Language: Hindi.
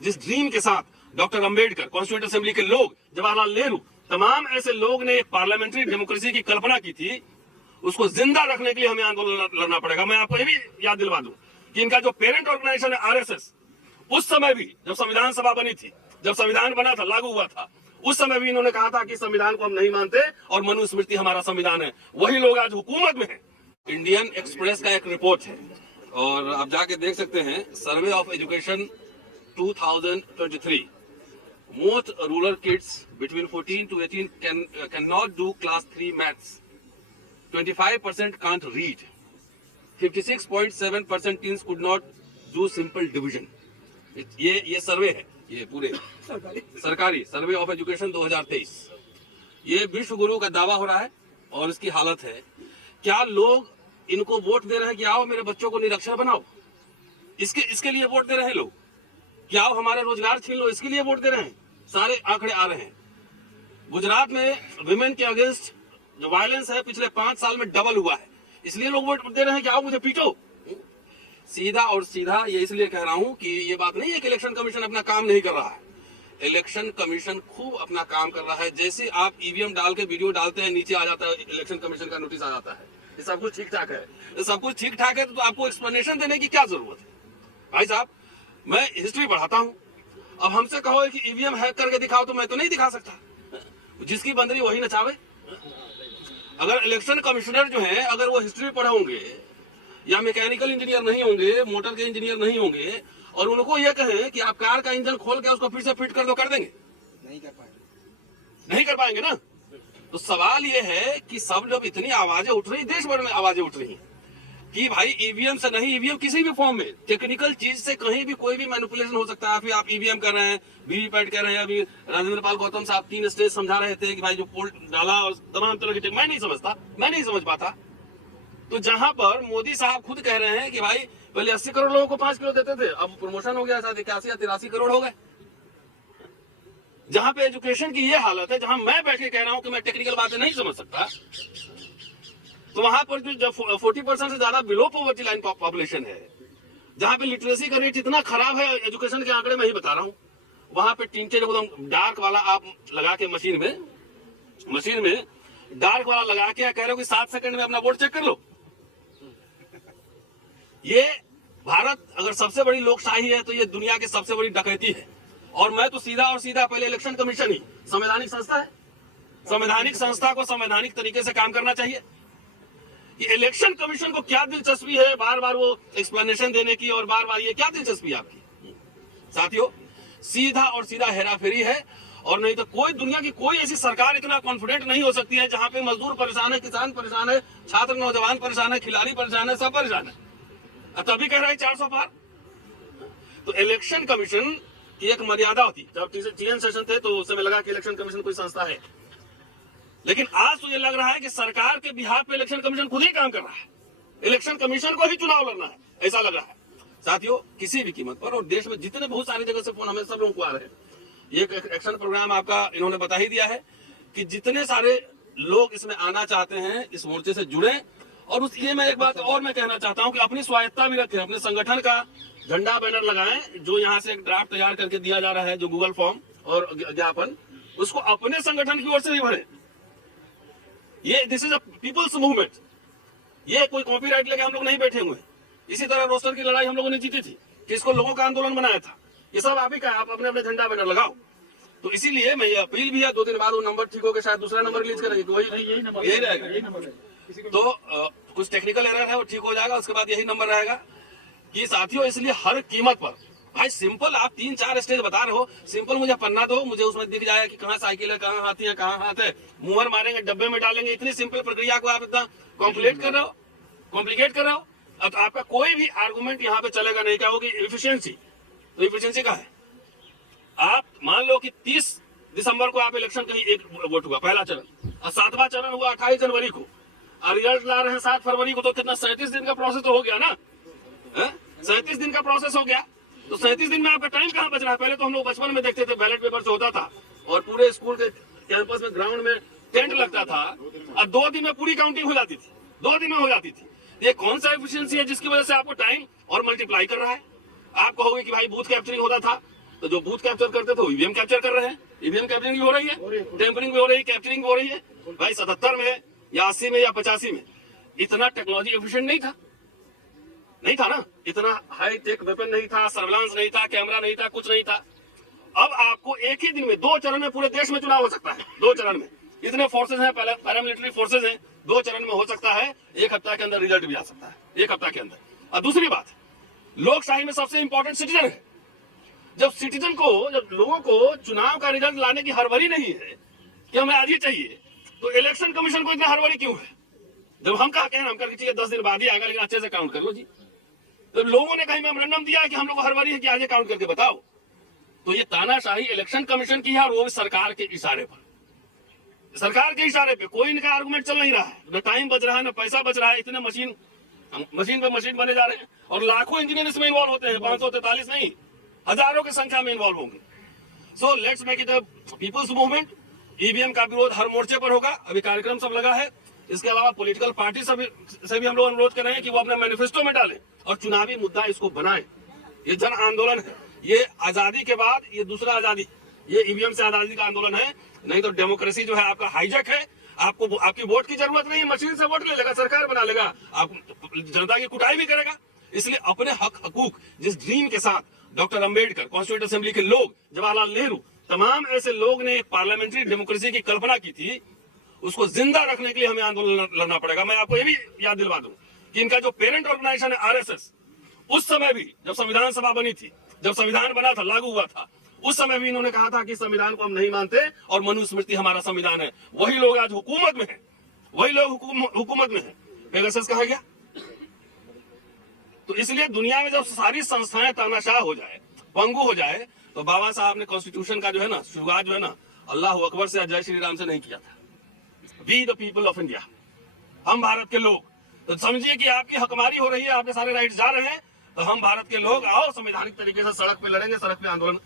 जिस ड्रीम के साथ डॉक्टर अंबेडकर, कॉन्स्टिट्यूंट असेंबली के लोग, जवाहरलाल नेहरू, तमाम ऐसे लोग ने पार्लियामेंट्री डेमोक्रेसी की कल्पना की थी, उसको जिंदा रखने के लिए हमें आंदोलन लड़ना पड़ेगा। मैं आपको ये भी याद दिलवा दूं कि इनका जो पेरेंट ऑर्गेनाइजेशन है आरएसएस, उस समय भी जब संविधान सभा बनी थी, जब संविधान बना था, लागू हुआ था, उस समय भी इन्होंने कहा था कि संविधान को हम नहीं मानते और मनुस्मृति हमारा संविधान है। वही लोग आज हुकूमत में हैं। इंडियन एक्सप्रेस का एक रिपोर्ट है और आप जाके देख सकते हैं, survey of education 2023, most rural kids between 14 to 18 cannot do class 3 maths. 25% can't read. 56.7% teens could not do simple division. ये सर्वे है, ये पूरे सरकारी सर्वे ऑफ एजुकेशन 2023। ये विश्व गुरु का दावा हो रहा है और इसकी हालत है। क्या लोग इनको वोट दे रहे हैं कि आओ मेरे बच्चों को निरक्षर बनाओ? इसके लिए वोट दे रहे हैं लोग। क्या आओ हमारे रोजगार छीन लो, इसके लिए वोट दे रहे हैं? सारे आंकड़े आ रहे हैं। गुजरात में विमेन के अगेंस्ट जो वायलेंस है पिछले 5 साल में डबल हुआ है, इसलिए लोग वोट दे रहे हैं कि आओ मुझे पीटो। सीधा और सीधा ये इसलिए कह रहा हूं कि ये बात नहीं है कि इलेक्शन कमीशन अपना काम नहीं कर रहा है। इलेक्शन कमीशन खूब अपना काम कर रहा है। जैसे आप ईवीएम डाल के वीडियो डालते हैं, नीचे आ जाता है इलेक्शन कमीशन का नोटिस आ जाता है, ये सब कुछ ठीक ठाक है। सब कुछ ठीक ठाक है तो आपको एक्सप्लेनेशन देने की क्या जरूरत है? भाई साहब, मैं हिस्ट्री पढ़ाता हूं, अब हमसे कहो कि ईवीएम हैक करके दिखाओ तो मैं तो नहीं दिखा सकता। जिसकी बंदरी वही नचावे। अगर इलेक्शन कमिश्नर जो है, अगर वो हिस्ट्री पढ़े होंगे या मैकेनिकल इंजीनियर नहीं होंगे, मोटर के इंजीनियर नहीं होंगे, और उनको ये कहें कि आप कार का इंजन खोल के उसको फिर से फिट कर दो, कर देंगे? नहीं कर पाएंगे ना। तो सवाल ये है कि सब जब इतनी आवाजें उठ रही, देश भर में आवाजें उठ रही कि भाई ईवीएम से नहीं, ईवीएम किसी भी फॉर्म में टेक्निकल चीज से कहीं भी कोई भी मैनिपुलेशन हो सकता है। फिर आप ईवीएम कर रहे हैं, वीवीपैट कर रहे हैं। अभी राजेंद्र पाल गौतम साहब 3 स्टेज समझा रहे थे कि भाई जो पोल डाला और तमाम तरह की, मैं नहीं समझ पाता। तो जहां पर मोदी साहब खुद कह रहे हैं कि भाई पहले 80 करोड़ लोगों को 5 किलो देते थे, अब प्रमोशन हो गया, शायद 81 या 83 करोड़ हो गए। जहां पे एजुकेशन की ये हालत है, जहां मैं बैठ के कह रहा हूं कि मैं टेक्निकल बातें नहीं समझ सकता, तो वहां पर जो 40% से ज्यादा बिलो पॉवर्टी लाइन पॉपुलेशन है, जहां पे लिटरेसी का रेट इतना खराब है, एजुकेशन के आंकड़े मैं ही बता रहा हूं, वहां पे टिंटेड एकदम डार्क वाला आप लगा के मशीन में डार्क वाला लगा के कह रहे हो कि 7 सेकंड में अपना वोट चेक कर लो। ये भारत अगर सबसे बड़ी लोकशाही है तो ये दुनिया की सबसे बड़ी डकैती है। और मैं तो सीधा पहले इलेक्शन कमीशन ही संवैधानिक संस्था है, संवैधानिक संस्था को संवैधानिक तरीके से काम करना चाहिए। ये इलेक्शन कमीशन को क्या दिलचस्पी है बार बार वो एक्सप्लेनेशन देने की, और बार बार ये क्या दिलचस्पी है आपकी? साथियों, सीधा हेराफेरी है। और नहीं तो कोई दुनिया की कोई ऐसी सरकार इतना कॉन्फिडेंट नहीं हो सकती है जहां पे मजदूर परेशान है, किसान परेशान है, छात्र नौजवान परेशान है, खिलाड़ी परेशान है, सब परेशान है। तभी कह रहा है 400 पार। तो इलेक्शन कमीशन की एक मर्यादा होती। जब टीएन सेशन थे तो उस समय लगा कि इलेक्शन कमीशन कोई संस्था है, लेकिन आज तो ये लग रहा है कि सरकार के बिहार पे इलेक्शन कमीशन खुद ही काम कर रहा है। इलेक्शन कमीशन को ही चुनाव लड़ना है, ऐसा लग रहा है। साथियों, किसी भी कीमत पर, और देश में जितने बहुत सारी जगह से फोन हमें सब लोगों को आ रहे हैं, ये एक्शन प्रोग्राम आपका इन्होंने बता ही दिया है कि जितने सारे लोग इसमें आना चाहते हैं इस मोर्चे से जुड़े। और उसके मैं एक बात और मैं कहना चाहता हूं कि अपनी स्वायत्ता भी रखें, अपने संगठन का झंडा बैनर लगाएं। जो यहाँ से एक ड्राफ्ट तैयार करके दिया जा रहा है, जो गूगल फॉर्म और ज्ञापन, उसको अपने संगठन की ओर से भी भरें। ये this is a people's movement. ये कोई कॉपीराइट लेके हम लोग नहीं बैठे हुए। इसी तरह रोस्टर की लड़ाई हम लोगों ने जीती थी, किसको लोगों का आंदोलन बनाया था। ये सब आप ही का, आप अपने अपने झंडा बैनर लगाओ। तो इसीलिए मैं ये अपील भी है, 2 दिन बाद वो नंबर ठीक होकर शायद दूसरा नंबर रिलीज करेंगे, तो यही रहेगा। तो कुछ टेक्निकल एरर है, वो ठीक हो जाएगा, उसके बाद यही नंबर रहेगा। कि साथियों, इसलिए हर कीमत पर भाई सिंपल, आप 3-4 स्टेज बता रहे हो, सिंपल मुझे पन्ना दो, मुझे उसमें दिख जाएगा कि कहाँ साइकिल है, कहाँ हाथी है, कहाँ हाथ है, मुहर मारेंगे, डब्बे में डालेंगे। इतनी सिंपल प्रक्रिया को आप इतना कॉम्प्लिकेट कर रहे हो। अब आपका कोई भी आर्गुमेंट यहाँ पे चलेगा नहीं। क्या होगी? इफिशियंसी। तो इफिशियंसी का है, आप मान लो कि 30 दिसंबर को आप इलेक्शन कहीं एक वोट हुआ, पहला चरण, और 7वां चरण हुआ 28 जनवरी को, और रिजल्ट ला रहे हैं 7 फरवरी को, तो कितना 37 दिन का प्रोसेस तो हो गया ना। 37 दिन का प्रोसेस हो गया, तो 37 दिन में आपका टाइम कहाँ बच रहा है? पहले तो हम लोग बचपन में देखते थे, बैलेट पेपर से होता था और पूरे स्कूल के कैंपस में ग्राउंड में टेंट लगता था, और 2 दिन में पूरी काउंटिंग हो जाती थी, 2 दिन में हो जाती थी। ये कौन सा एफिशिएंसी है जिसकी वजह से आपको टाइम और मल्टीप्लाई कर रहा है? आप कहोगे कि भाई बूथ कैप्चरिंग होता था, तो जो बूथ कैप्चर करते थे वो ईवीएम कैप्चर कर रहे हैं। ईवीएम कैप्चरिंग भी हो रही है, टेम्परिंग भी हो रही है, कैप्चरिंग भी हो रही है। भाई 77 में या 80 में या 85 में इतना टेक्नोलॉजी एफिशिएंट नहीं था ना, इतना हाई टेक वेपन नहीं था, सर्विलांस नहीं था, कैमरा नहीं था, कुछ नहीं था। अब आपको एक ही दिन में 2 चरण में पूरे देश में चुनाव हो सकता है। 2 चरण में इतने फोर्सेज हैं, पैरामिलिट्री फोर्सेज हैं, 2 चरण में हो सकता है। 1 हफ्ता के अंदर रिजल्ट भी आ सकता है, 1 हफ्ता के अंदर। और दूसरी बात, लोकशाही में सबसे इंपॉर्टेंट सिटीजन है। जब लोगों को चुनाव का रिजल्ट लाने की हड़बड़ी नहीं है कि हमें आज ही चाहिए, तो इलेक्शन कमीशन को इतना हड़बड़ी क्यों है? जब हम कहते हैं हम करके चाहिए 10 दिन बाद ही आएगा, लेकिन अच्छे से काउंट कर लो जी। तो लोगों ने कहीं मेमोरेंडम दिया है कि हम लोग को हड़बड़ी है कि आज काउंट करके बताओ। तो ये तानाशाही इलेक्शन कमीशन की है, और वो भी सरकार के इशारे पर। सरकार के इशारे पे कोई इनका आर्गुमेंट चल नहीं रहा है, न टाइम बच रहा है, न पैसा बच रहा है। इतने मशीन पे मशीन बने जा रहे हैं, और लाखों इंजीनियर इसमें इन्वॉल्व होते हैं। 543 नहीं, हजारों की संख्या में इन्वॉल्व होंगे। So let's make it a people's movement. EVM का विरोध हर मोर्चे पर होगा। अभी कार्यक्रम सब लगा है। इसके अलावा पॉलिटिकल पार्टी से भी हम लोग अनुरोध कर रहे हैं कि वो अपने मैनिफेस्टो में डालें और चुनावी मुद्दा इसको बनाएं। ये जन आंदोलन है, ये आजादी के बाद ये दूसरा आजादी, ये ईवीएम से आजादी का आंदोलन है। नहीं तो डेमोक्रेसी जो है आपका हाईजैक है। आपको आपकी वोट की जरूरत नहीं है, मशीन से वोट ले लेगा, सरकार बना लेगा, आप जनता की कुटाई भी करेगा। इसलिए अपने हक हकूक, जिस ड्रीम के साथ डॉक्टर अंबेडकर, कॉन्स्टिट्यूंट असेंबली के लोग, जवाहरलाल नेहरू, तमाम ऐसे लोग ने पार्लियामेंट्री डेमोक्रेसी की कल्पना की थी, उसको जिंदा रखने के लिए हमें आंदोलन लड़ना पड़ेगा। मैं आपको ये भी याद दिलवा दूं कि इनका जो पेरेंट ऑर्गेनाइजेशन है आरएसएस, उस समय भी जब संविधान सभा बनी थी, जब संविधान बना था, लागू हुआ था, उस समय भी इन्होंने कहा था कि संविधान को हम नहीं मानते और मनुस्मृति हमारा संविधान है। वही लोग आज हुकूमत में है, वही लोग हुकूमत में है। पेगासस कहा गया। तो इसलिए दुनिया में जब सारी संस्थाएं तानाशाह हो जाए, पंगु हो जाए, तो बाबा साहब ने कॉन्स्टिट्यूशन का जो है ना शुरुआत जो है ना अल्लाह अकबर से, जय श्री राम से नहीं किया था। We the people of India, हम भारत के लोग। तो समझिए कि आपकी हकमारी हो रही है, आपके सारे राइट्स जा रहे हैं, तो हम भारत के लोग आओ संवैधानिक तरीके से सड़क पे लड़ेंगे, सड़क पे आंदोलन